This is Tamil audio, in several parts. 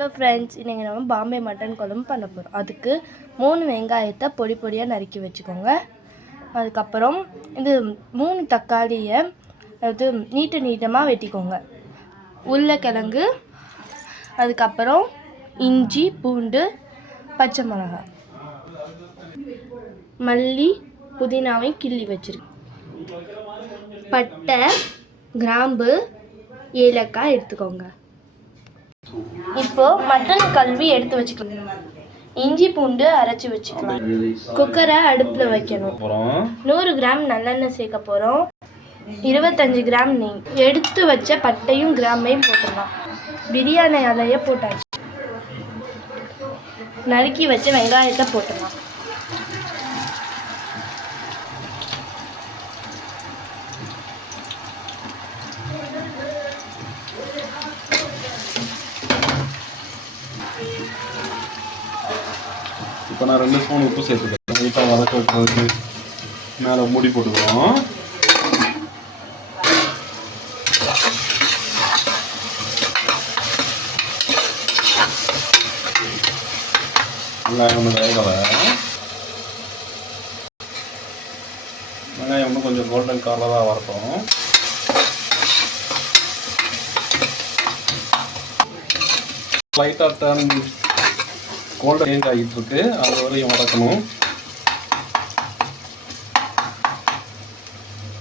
ஹலோ ஃப்ரெண்ட்ஸ், இன்றைக்கி நம்ம பாம்பே மட்டன் குழம்பு பண்ண போகிறோம். அதுக்கு 3 வெங்காயத்தை பொடி பொடியாக நறுக்கி வச்சுக்கோங்க. அதுக்கப்புறம் இது 3 தக்காளியை அது நீட்டமாக வெட்டிக்கோங்க. உருளைக்கிழங்கு, அதுக்கப்புறம் இஞ்சி, பூண்டு, பச்சை மிளகாய், மல்லி, புதினாவை கிள்ளி வச்சிருக்கு. பட்டை, கிராம்பு, ஏலக்காய் எடுத்துக்கோங்க. இப்போ மட்டன் கழுவி எடுத்து வச்சுக்கலாம். இஞ்சி பூண்டு அரைச்சி வச்சுக்கலாம். குக்கரை அடுப்பில் வைக்கணும். 100 கிராம் நல்லெண்ணெய் சேர்க்க போகிறோம். 25 கிராம் நெய். எடுத்து வச்ச பட்டையும் கிராம்பையும் போட்டுடலாம். பிரியாணி இலையை போட்டாச்சு. நறுக்கி வச்ச வெங்காயத்தை போட்டுடலாம். இப்போ நான் 2 ஸ்பூன் உப்பு சேர்த்துக்கிறேன். லைட்டாக வதக்க வைக்கிறதுக்கு மேலே மூடி போட்டுக்கிறோம். வெங்காயம் ஒன்று வேகலை. வெங்காயம் ஒன்று கொஞ்சம் கோல்டன் கலராக வரட்டும். லைட்டாக டர்ன் கோல்டன் சேஞ்ச் ஆகிட்டு இருக்கு. அது வரையும் வதக்கணும்.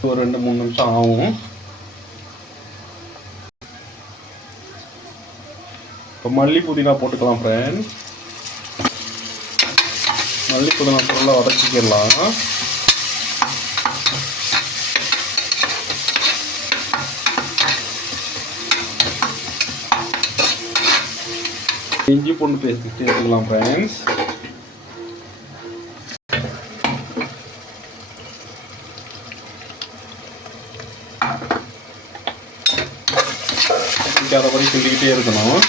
ஒரு 2-3 நிமிஷம் ஆகும். இப்போ மல்லி புதினா போட்டுக்கலாம் ஃப்ரெண்ட்ஸ். மல்லி புதினா பொருளை வதக்கிக்கலாம். இஞ்சி பூண்டு பேஸ்ட் சேர்த்துக்கலாம் ஃப்ரெண்ட்ஸ். அதபடி கிண்டிக்கிட்டே இருக்கணும்.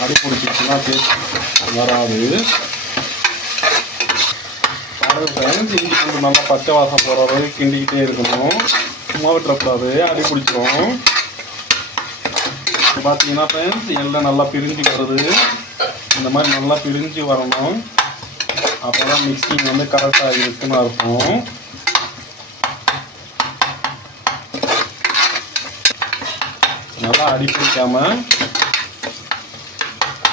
அடி பிடிச்சிச்சுன்னா டேஸ்ட் வராது. ஃப்ரெண்ட்ஸ், இஞ்சி பூண்டு நல்லா பச்சை வாசம் போகிற வரைக்கும் கிண்டிக்கிட்டே இருக்கணும். சும்மா விட்டுறக்கூடாது, அடி பிடிச்சிரும். பார்த்தீங்கன்னா ஃப்ரெண்ட்ஸ், எல்லாம் நல்லா பிரிஞ்சு வருது. இந்த மாதிரி நல்லா பிரிஞ்சு வரணும். அப்போ தான் மிக்சிங் வந்து கரெக்டாக இருக்குன்னு அர்த்தம். நல்லா அடி பிடிக்காம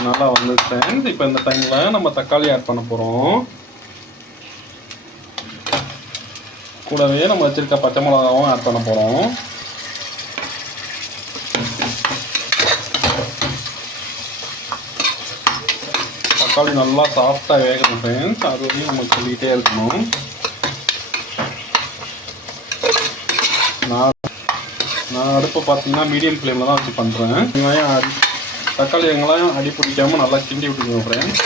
நல்லா வந்து ஃப்ரெண்ட்ஸ், இப்போ இந்த டைமில் நம்ம தக்காளி ஆட் பண்ண போகிறோம். கூடவே நம்ம வச்சுருக்க பச்சை மிளகாவும் ஆட் பண்ண போகிறோம். தக்காளி நல்லா சாஃப்டாக வேகணும் ஃப்ரெண்ட்ஸ். அது வரையும் நம்ம சொல்லிக்கிட்டே இருக்கணும். நான் அடுப்பை பார்த்தீங்கன்னா மீடியம் ஃப்ளேமில் தான் வச்சு பண்ணுறேன். தக்காளி வெங்காயம் அடி பிடிக்காமல் நல்லா கிண்டி விட்டுக்கணும் ஃப்ரெண்ட்ஸ்.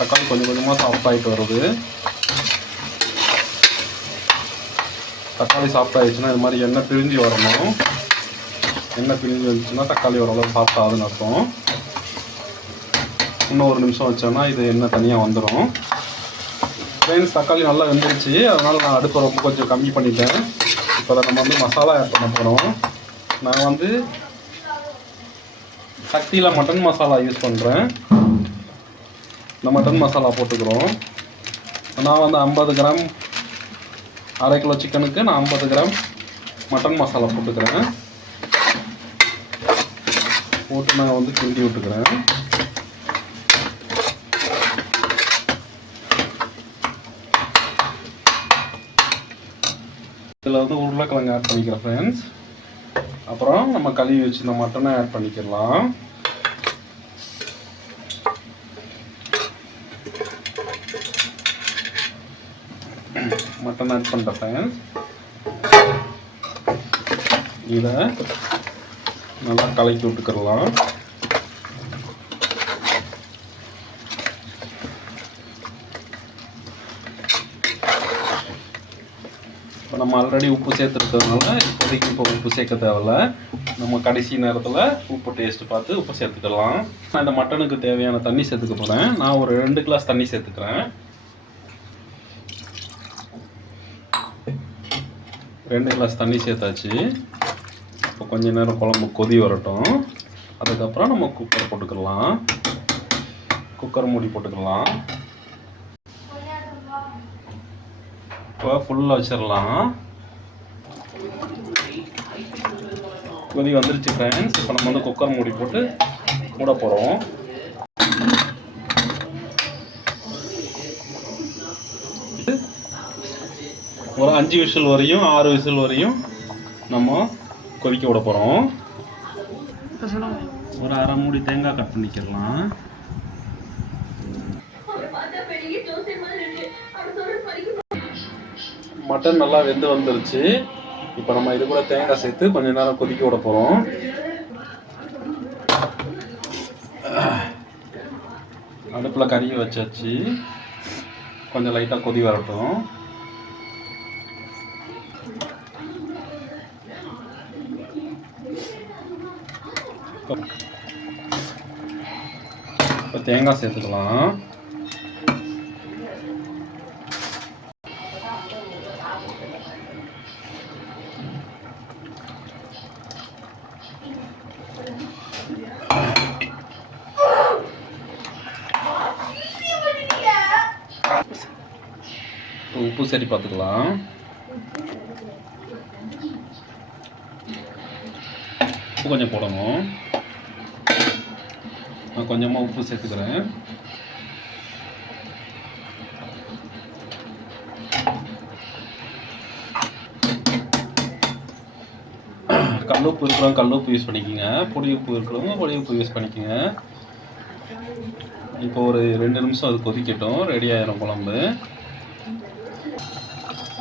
தக்காளி கொஞ்சம் கொஞ்சமாக சாஃப்டாகிட்டு வருது. தக்காளி சாஃப்டாகிடுச்சுன்னா இது மாதிரி எண்ணெய் பிரிஞ்சு வரணும். எண்ணெய் பிரிஞ்சு வந்துச்சுன்னா தக்காளி ஓரளவு சாஃப்டாகுதுன்னு அர்த்தம். இன்னும் 1 நிமிஷம் வச்சோன்னா இது எண்ணெய் தனியாக வந்துடும். ஃப்ரெண்ட்ஸ், தக்காளி நல்லா வெந்துருச்சு. அதனால் நான் அடுப்பை ரொம்ப கொஞ்சம் கம்மி பண்ணிட்டேன். இப்போ அதை நம்ம வந்து மசாலா ஆட் பண்ண போகிறோம். நான் வந்து சக்தியில் மட்டன் மசாலா யூஸ் பண்ணுறேன். இந்த மட்டன் மசாலா போட்டுக்கிறோம். நான் வந்து 50 கிராம் 1/2 கிலோ சிக்கனுக்கு நான் 50 கிராம் மட்டன் மசாலா போட்டுக்கிறேன். போட்டு நான் வந்து கிண்டி விட்டுக்கிறேன். இதில் வந்து உருளைக்கிழங்கு ஆட் பண்ணிக்கிறேன் ஃப்ரெண்ட்ஸ். அப்புறம் நம்ம கழுவி வச்சு இந்த மட்டனை ஆட் பண்ணிக்கலாம். மட்டன் ஆட் பண்ணுறேன் ஃப்ரெண்ட்ஸ். இதை நல்லா கலக்கி விட்டுக்கலாம். இப்போ நம்ம ஆல்ரெடி உப்பு சேர்த்துருக்கிறதுனால இப்போதைக்கு உப்பு சேர்க்க தேவையில்ல. நம்ம கடைசி நேரத்தில் உப்பு டேஸ்ட்டு பார்த்து உப்பு சேர்த்துக்கலாம். நான் இந்த மட்டனுக்கு தேவையான தண்ணி சேர்த்துக்க போகிறேன். நான் ஒரு 2 கிளாஸ் தண்ணி சேர்த்துக்கிறேன். 2 கிளாஸ் தண்ணி சேர்த்தாச்சு. இப்போ கொஞ்ச நேரம் குழம்பு கொதி வரட்டும். அதுக்கப்புறம் நம்ம குக்கர் போட்டுக்கலாம். குக்கர் மூடி போட்டுக்கலாம். இப்போ ஃபுல்லாக வச்சிடலாம். கொதி வந்துருச்சு ஃப்ரெண்ட்ஸ். இப்போ நம்ம வந்து குக்கர் மூடி போட்டு மூட போகிறோம். ஒரு 5 விசில் வரையும் 6 விசில் வரையும் நம்ம கொதிக்க விட போகிறோம். ஒரு அரை மூடி தேங்காய் கட் பண்ணிக்கலாம். மட்டன் நல்லா வெந்து வந்துருச்சு. இப்போ நம்ம இது கூட தேங்காய் சேர்த்து கொஞ்ச நேரம் கொதிக்க விட போகிறோம். அடுப்பில் கறியை வச்சாச்சு. கொஞ்சம் லைட்டாக கொதி வரட்டும். இப்போ தேங்காய் சேர்த்துக்கலாம். உப்பு சரி பார்த்துக்கலாம். உப்பு கொஞ்சம் போடணும். நான் கொஞ்சமாக உப்பு சேர்த்துக்கிறேன். கல் உப்பு இருக்கிறவங்க கல் உப்பு யூஸ் பண்ணிக்கோங்க. பொடி உப்பு இருக்கிறவங்க பொடி உப்பு யூஸ் பண்ணிக்கோங்க. இப்போ ஒரு 2 நிமிஷம் அது கொதிக்கட்டும். ரெடி ஆயிரும் குழம்பு.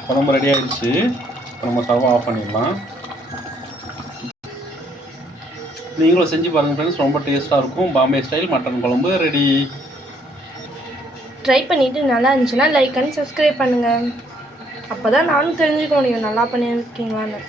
குழம்பு ரெடி ஆயிடுச்சு. இப்போ நம்ம ஸ்டவ் ஆஃப் பண்ணிடலாம். நீங்களும் செஞ்சு பாருங்கள் ஃப்ரெண்ட்ஸ். ரொம்ப டேஸ்ட்டாக இருக்கும். பாம்பே ஸ்டைல் மட்டன் குழம்பு ரெடி. ட்ரை பண்ணிவிட்டு நல்லா இருந்துச்சுன்னா லைக் அண்ட் சப்ஸ்கிரைப் பண்ணுங்கள். அப்போ தான் நானும் தெரிஞ்சுக்க முடியும் நல்லா பண்ணியிருக்கீங்களான்னு.